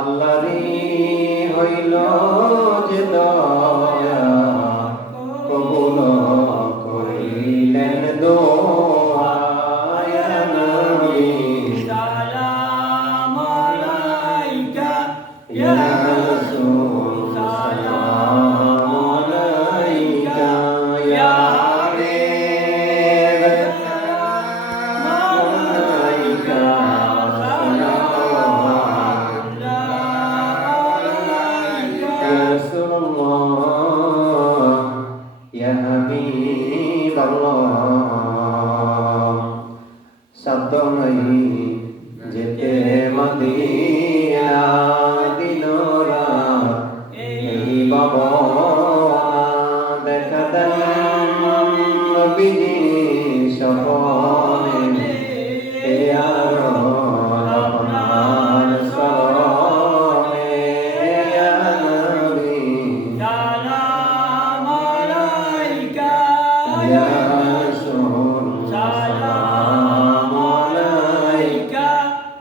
আল্লাহ হইল যে দয়া ಮಾತವನಹೀ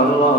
Senhor. Uh -oh.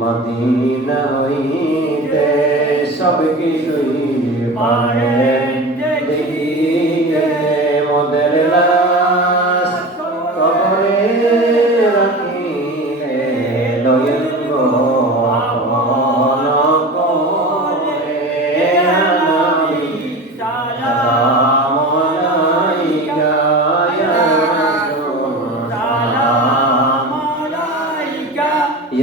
মাতি নাই সব কিছুই পারে